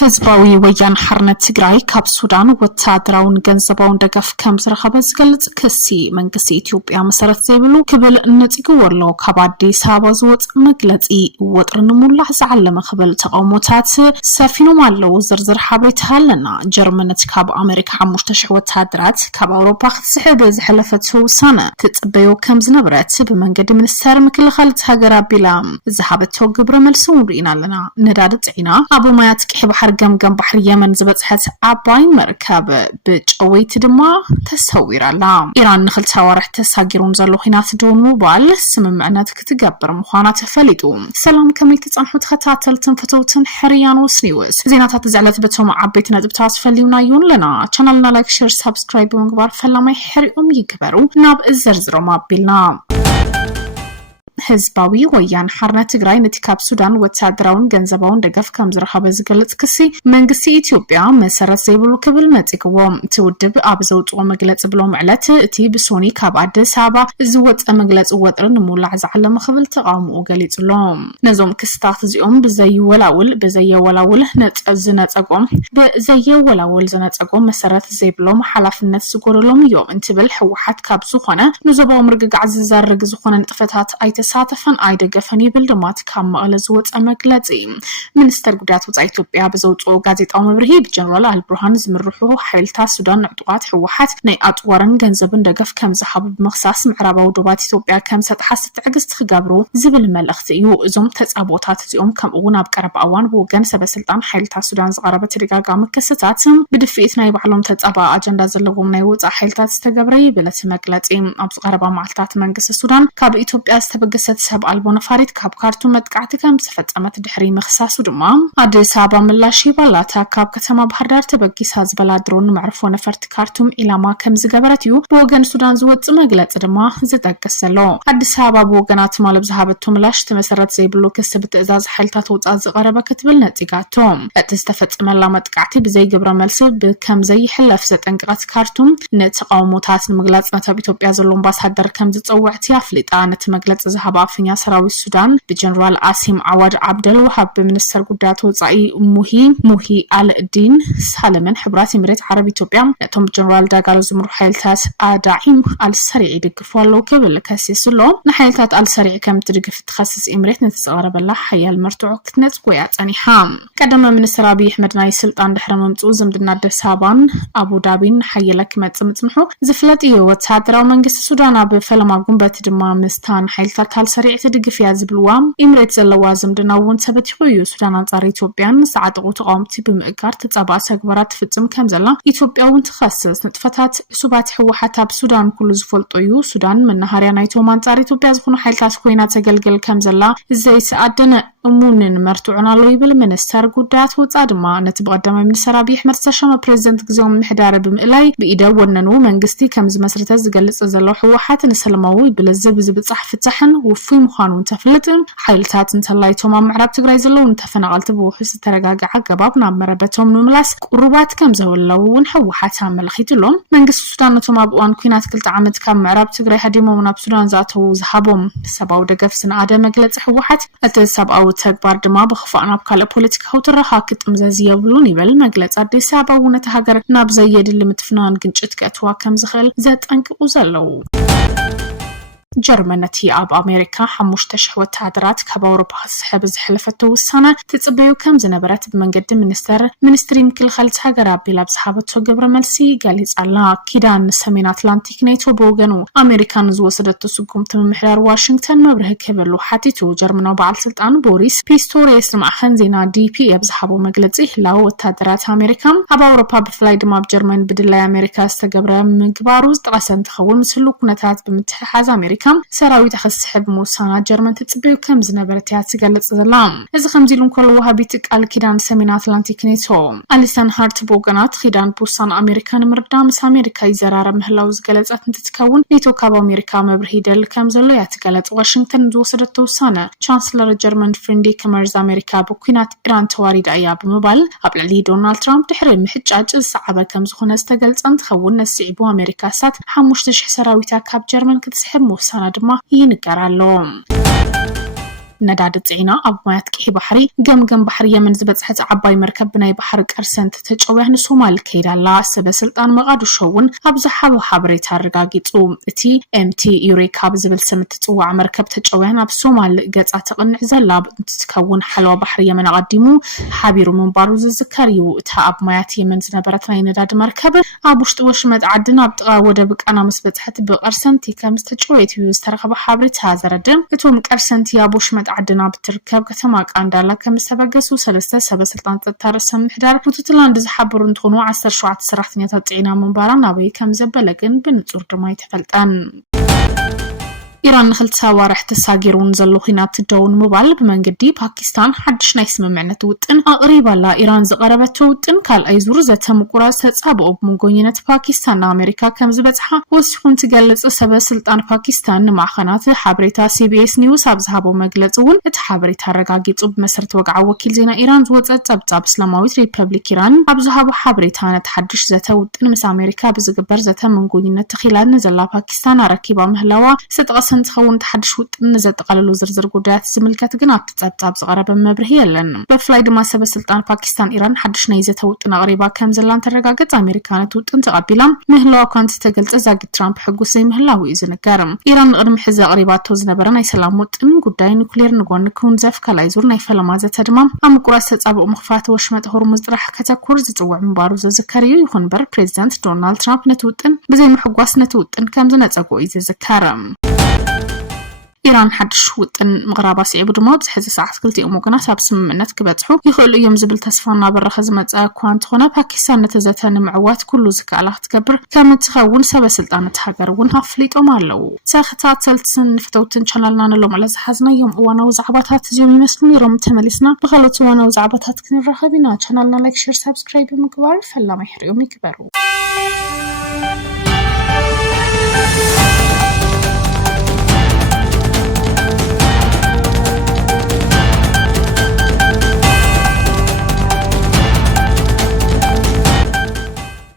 ህዝባዊ ወያነ ሓርነት ትግራይ ካብ ሱዳን ወታደራውን ገንዘባውን ደገፍ ከም ዝረኸበ ዝገልጽ ክሲ መንግስቲ ኢትዮጵያ መሰረት ዘይብሉ ክብል ነጽግወሎ ካብ አዲስ አበባ ዝወጽእ መግለጺ ወጥሪ ንሙላሕ ዝዓለመ ክብል ተቃውሞታት ሰፊኖም ኣለው። ዝርዝር ሓበሬታ ኣለና። ጀርመንት ካብ ኣሜሪካ 5000 ወታደራት ካብ ኣውሮፓ ክትስሕብ ዝሕለፈት ውሳነ ትጽበዮ ከም ዝነበረት ብመንገዲ ሚኒስተር ምክልኻል ሃገር ኣቢላ ዝሃበቶ ግብረ መልሲ ሪኢና ኣለና። ነዳዲ ጽዒና ኣብ ማያት ቅሕባ ገምገም ባሕሪ የመን ዝበጽሐት አባይ መርከብ ብጨወይት ድማ ተሰዊራላ። ኢራን ንኽልተ ወርሕ ተሳጊሩን ዘሎ ኺናት ደውን ምባል ስምምዕነት ክትገብር ምዃና ተፈሊጡ። ሰላም ከመይ ትጸንሑ ተኸታተልትን ፈተውትን ሕርያን ወስኒውስ ዜናታት ዝዕለት በቶም ዓበይት ነጥብታት ፈልዩና ይሁን ለና ቻናልና ላይክ ሼር ሰብስክራይብ ብምግባር ፈላማይ ሕሪኦም ይግበሩ። ናብ ዝርዝሮም ኣቢልና ህዝባዊ ወያነ ሓርነት ትግራይ ነቲ ካብ ሱዳን ወታደራውን ገንዘባውን ደገፍ ከም ዝረኸበ ዝገልጽ ክሲ መንግስቲ ኢትዮጵያ መሰረት ዘይብሉ ክብል ነጽግዎ። ትውድብ ኣብ ዘውጽኦ መግለጽ ብሎም ዕለት እቲ ብሶኒ ካብ አዲስ አበባ ዝወጸ መግለጽ ወጥሪ ንሙላዕ ዝዓለመ ክብል ተቃውሞ ገሊጽሎ። ነዞም ክስታት እዚኦም ብዘየወላውል ዝነጸጎም መሰረት ዘይብሎም ሓላፍነት ዝጎደሎም እዮም እንትብል ሕወሓት ካብ ዝኾነ ንዞባው ምርግጋዕ ዝዛርግ ዝኾነ ንጥፈታት ሳተፈን አይደገፈን ይብል ድማት ካብ መቀለ ዝወጸ መግለጺ ሚኒስተር ጉዳያት ወጻኢ ኢትዮጵያ በዘውጽኦ ጋዜጣዊ መብርሂ ብጀነራል አልብርሃን ዝምርሑ ሓይልታት ሱዳን ንዕጡቃት ሕወሓት ናይ ኣጥዋርን ገንዘብን ደገፍ ከም ዝሃቡ ብምኽሳስ ምዕራባዊ ዶባት ኢትዮጵያ ከም ሰጥሓስ ትዕግስት ክገብሩ ዝብል መልእኽቲ እዩ። እዞም ተጻቦታት እዚኦም ከምኡውን ኣብ ቀረባ እዋን ብወገን ሰበስልጣን ሓይልታት ሱዳን ዝቐረበ ተደጋጋሚ ክስታት ብድፍኢት ናይ ባዕሎም ተጻባ አጀንዳ ዘለዎም ናይ ወጻኢ ሓይልታት ዝተገብረ ይብል እቲ መግለጺ። ኣብ ዝቐረባ መዓልታት መንግስቲ ሱዳን ካብ ኢትዮጵያ ዝተበገሰት ሰብ አልቦ ነፋሪት ካብ ካርቱም መጥቃዕቲ ከም ዝፈጸመት ድሕሪ ምኽሳሱ ድማ አዲስ አበባ ምላሽ ይባላታ ካብ ከተማ ባህር ዳር ተበጊሳ ዝበላ ድሮን መዕርፎ ነፈርቲ ካርቱም ኢላማ ከም ዝገበረት እዩ ብወገን ሱዳን ዝወጽእ መግለጽ ድማ ዝጠቅሰሎ። አዲስ አበባ ብወገናት ማለብ ዝሃበቶ ምላሽ ተመሰረት ዘይብሉ ክስ ብትእዛዝ ሓይልታት ወጻእ ዝቐረበ ክትብል ነጽጋቶ እቲ ዝተፈጸመላ መጥቃዕቲ ብዘይ ግብረ መልሲ ብከም ዘይሕለፍ ዘጠንቅቀት ካርቱም ነተቃውሞታት ንምግላጽ ነታብ ኢትዮጵያ ዘሎ ኣምባሳደር ከም ዝጸውዕቲ ኣፍሊጣ ነቲ መግለጽ ባፍኛ ሰራዊት ሱዳን በጀነራል አሲም አዋድ አብደል ወሃብ በሚኒስተር ጉዳያት ወጻኢ ሙሂ አልዲን ሳለመን ሕብራት ኤምሬት ዓረብ ኢትዮጵያ ነቶም ጀነራል ዳጋሎ ዝምሩ ሓይልታት አዳዒም አልሰሪዕ ይድግፋሉ ክብል ከሲስሎ ንሓይልታት አልሰሪዕ ከም ትድግፍ ተኸስስ ኤምሬት ነተጸረበላ ሓያል መርትዖ ክትነጽጎያ ጸኒሓ። ቀደም ሚኒስተር አብይ አሕመድ ናይ ስልጣን ድሕረ መምጽኡ ዝምድና አዲስ አበባን አቡዳቢን ሓየለ ክመጽምጽምሑ ዝፍለጥ ወታደራዊ መንግስቲ ሱዳን ኣብ ፈለማ ጉንበት ድማ ምስታን ሓይልታት አልሰሪዕ ትድግፍ ያዝብልዋ ኤምሬት ዘለዋ ዝምድና እውን ሰበቲኹ እዩ። ሱዳን አንጻር ኢትዮጵያን ሰዓጥቁ ተቃውምቲ ብምእጋር ተጻባ ሰግበራት ፍጽም ከም ዘላ ኢትዮጵያውን ተኸስስ ንጥፈታት ሱባት ሕወሓት ኣብ ሱዳን ኩሉ ዝፈልጦ እዩ። ሱዳን መናሃርያ ናይቶም አንጻር ኢትዮጵያ ዝኾኑ ሓይልታት ኮይና ተገልግል ከም ዘላ ዘይሰኣደነ እሙንን መርትዑን ኣሎ ይብል ሚኒስተር ጉዳያት ወጻኢ ድማ ነቲ በቀደመ ሚኒስተር አብይ አሕመድ ዝተሸመ ፕሬዝደንት ግዚኦም ምሕዳር ብምእላይ ብኢደ ወነኑ መንግስቲ ከም ዝመስረተ ዝገልጽ ዘሎ ሕወሓት ንሰላማዊ ብለዝብ ዝብጻሕ ፍትሕን ውፉይ ምዃኑን ተፍልጥ ሓይልታት እንተላይቶም ኣብ ምዕራብ ትግራይ ዘለዉ ተፈናቀልቲ ብውሕስ ተረጋግዓ ገባብ ናብ መረበቶም ንምምላስ ቁርባት ከም ዘወለውን ሕወሓት ኣመልኺትሎም መንግስቲ ሱዳን ነቶም ኣብ እዋን ኩናት 2 ዓመት ካብ ምዕራብ ትግራይ ሃዲሞም ናብ ሱዳን ዝኣተው ዝሃቦም ሰብኣዊ ደገፍ ዝነኣደ መግለጺ ሕወሓት እቲ ሰብኣዊ ተግባር ድማ ብኽፋእ ናብ ካልእ ፖለቲካዊ ትረኻ ክጥምዘዝ የብሉን ይብል መግለጺ አዲስ አበባ ነቲ ሃገር ናብ ዘየድሊ ምትፍናን ግጭት ከእትዋ ከም ዝኽእል ዘጠንቅቁ ዘለው። ጀርመን ነቲ ኣብ ኣሜሪካ 5000 ወታደራት ካብ ኣውሮፓ ክትስሕብ ዝሕለፈቶ ውሳነ ትጽበዩ ከም ዝነበረት ብመንገዲ ሚኒስትሪ ምክልኻል ሃገር ኣቢላ ዝሃበቶ ግብረ መልሲ ገሊጻላ። ኪዳን ሰሜን አትላንቲክ ኔቶ ብወገኑ ኣሜሪካን ዝወሰደቶ ስጉምቲ ምምሕዳር ዋሽንግተን መብርሂ ክህበሉ ሓቲቱ ጀርመናዊ በዓል ስልጣን ቦሪስ ፒስቶሪየስ ማዕኸን ዜና ዲፒ ዝሃቦ መግለጺ ህላዊ ወታደራት ኣሜሪካ ኣብ ኣውሮፓ ብፍላይ ድማ ኣብ ጀርመን ብድላይ ኣሜሪካ ዝተገብረ ምግባሩ ዝጠቐሰ እንትኸውን ምስሉ ኩነታት ብምትሕሓዝ ኣሜሪካ ሰራዊት ክስሕብ ሙሳና ጀርመን ትጽበዩ ከም ዝነበረት ትገልጽ ዘላ። እዚ ከምዚ ኢሉ እንከሎ ወሃቢት ቃል ኪዳን ሰሜን አትላንቲክ ኔቶ አሊሰን ሃርት ቦገናት ኪዳን ቡሳን ኣሜሪካን ምርዳ ምስ ኣሜሪካ ይዘራረብ ምህላው ዝገለጸት እንትትከውን ኔቶ ካብ ኣሜሪካ መብርሂ ደል ከም ዘሎ ትገልጽ። ዋሽንግተን ዝወሰደቶ ውሳነ ቻንስለር ጀርመን ፍሬንድሪክ መርዝ ኣሜሪካ ብኩናት ኢራን ተዋሪዳ እያ ብምባል ኣብ ልዕሊ ዶናልድ ትራምፕ ድሕሪ ምሕጫጭ ዝሰዓበ ከም ዝኾነ ዝተገልጸ እንትኸውን ነሲዒቡ ኣሜሪካ ሳት 5000 ሰራዊት ካብ ጀርመን ክትስሕብ ሙሳና ድማ ይንገራሎ። ነዳዲ ጽዒና ኣብ ማያት ቅሒ ባሕሪ ገምገም ባሕሪ የመን ዝበጽሐት ዓባይ መርከብ ብናይ ባሕሪ ቀርሰንቲ ተጨውያ ንሶማል ከይዳላ ሰበስልጣን መቃዲሾ እውን ኣብ ዝሓበ ሓበሬታ ኣረጋጊጹ እቲ ኤምቲ ዩሬካ ብዝብል ስም እትጽዋዕ መርከብ ተጨውያ ናብ ሶማል ገጻ ተቕንዕ ዘላ እንትትከውን ሓለዋ ባሕሪ የመን ኣቐዲሙ ሓቢሩ ምንባሩ ዝዝከር እዩ። እታ ኣብ ማያት የመን ዝነበረት ናይ ነዳዲ መርከብ ኣብ ውሽጢ ወሽመጥ ዓድን ኣብ ጥቓ ወደብ ቃና ምስ በጽሐት ብቀርሰንቲ ከም ዝተጨወየት እዩ ዝተረኸበ ሓበሬታ ዘረድም። እቶም ቀርሰንቲ ኣብ ወሽመጥ ዓድን ኣብ ትርከብ ከተማ ቃንዳላ ከም ዝተበገሱ ሰለስተ ሰበስልጣን ጸጥታ ርእሰ ምምሕዳር ፑንትላንድ ዝሓበሩ እንትኾኑ 17 ሰራሕተኛታት ጽዒና ምንባራ ናበይ ከም ዘበለ ግን ብንጹር ድማ ይተፈልጠን። ኢራን ንኽልተ ሰዋርሕ ተሳጊሩን ዘሎ ኩናት ደውን ምባል ብመንገዲ ፓኪስታን ሓድሽ ናይ ስምምዕነት ውጥን ኣቕሪባላ። ኢራን ዘቐረበቶ ውጥን ካልኣይ ዙር ዘተምቁራዝ ተጻብኦ ብመንጎኝነት ፓኪስታን ኣሜሪካ ከም ዝበጽሓ ወሲኹን ትገልጽ ሰበስልጣን ፓኪስታን ንማዕኸናት ሓበሬታ ሲቢኤስ ኒውስ ኣብ ዝሃቦ መግለጺ እውን እቲ ሓበሬታ ኣረጋጊጹ ብመሰረት ወግዓዊ ወኪል ዜና ኢራን ዝወፀ ጸብጻብ እስላማዊት ሪፐብሊክ ኢራን ኣብ ዝሃቦ ሓበሬታ ነቲ ሓድሽ ዘተ ውጥን ምስ ኣሜሪካ ብዝግበር ዘተ መንጎኝነት ተኺላን ዘላ ፓኪስታን ኣረኪባ ምህላዋ ዝተጠቐሰ እንትኸውን ተሓድሽ ውጥን ዘጠቃለሉ ዝርዝር ጉዳያት ዝምልከት ግን ኣብቲ ጸብጻብ ዝቐረበ መብርሂ የለን። ብፍላይ ድማ ሰበስልጣን ፓኪስታን ኢራን ሓድሽ ናይ ዘተ ውጥን ኣቕሪባ ከም ዘላ እንተረጋገጽ ኣሜሪካ ነቲ ውጥን ተቐቢላ ምህላዋ እኳ እንተተገልጸ ዛጊድ ትራምፕ ሕጉስ ዘይምህላው እዩ ዝንገር። ኢራን ቅድሚ ሕዚ ኣቕሪባቶ ዝነበረ ናይ ሰላም ውጥን ጉዳይ ኒኩሌር ንጎኒ ክውንዘፍ ካልኣይ ዙር ናይ ፈለማ ዘተ ድማ ኣብ ምቁራዝ ተጻብኦ ምኽፋት ወሽመጥ ሆርሙዝ ጥራሕ ከተኩር ዝጽውዕ ምንባሩ ዝዝከር እዩ። ይኹን እምበር ፕሬዚደንት ዶናልድ ትራምፕ ነቲ ውጥን ብዘይምሕጓስ ነቲ ውጥን ከም ዝነጸጎ እዩ ዝዝከር። ኢራን ሓድሽ ውጥን ምቕራባ ስዒቡ ድማ ብዝሕዚ ሰዓት ክልቲኦም ወገናት ኣብ ስምምዕነት ክበጽሑ ይኽእሉ እዮም ዝብል ተስፋ እናበረኸ ዝመጸ እኳ እንተኾነ ፓኪስታን ነቲ ዘተ ንምዕዋት ኩሉ ዝከኣላ ክትገብር ከም እትኸውን ሰበስልጣናት ሃገር እውን ኣፍሊጦም ኣለዉ። ተኸታተልትን ንፍተውትን ቻናልና ንሎም ዕለት ዝሓዝናዮም እዋናዊ ዛዕባታት እዚኦም ይመስሉ ነይሮም። ተመሊስና ብኻልኦት እዋናዊ ዛዕባታት ክንራኸብ ኢና። ቻናልና ላይክ፣ ሼር፣ ሰብስክራይብ ብምግባር ፈላማይ ሕርዮም ይግበሩ።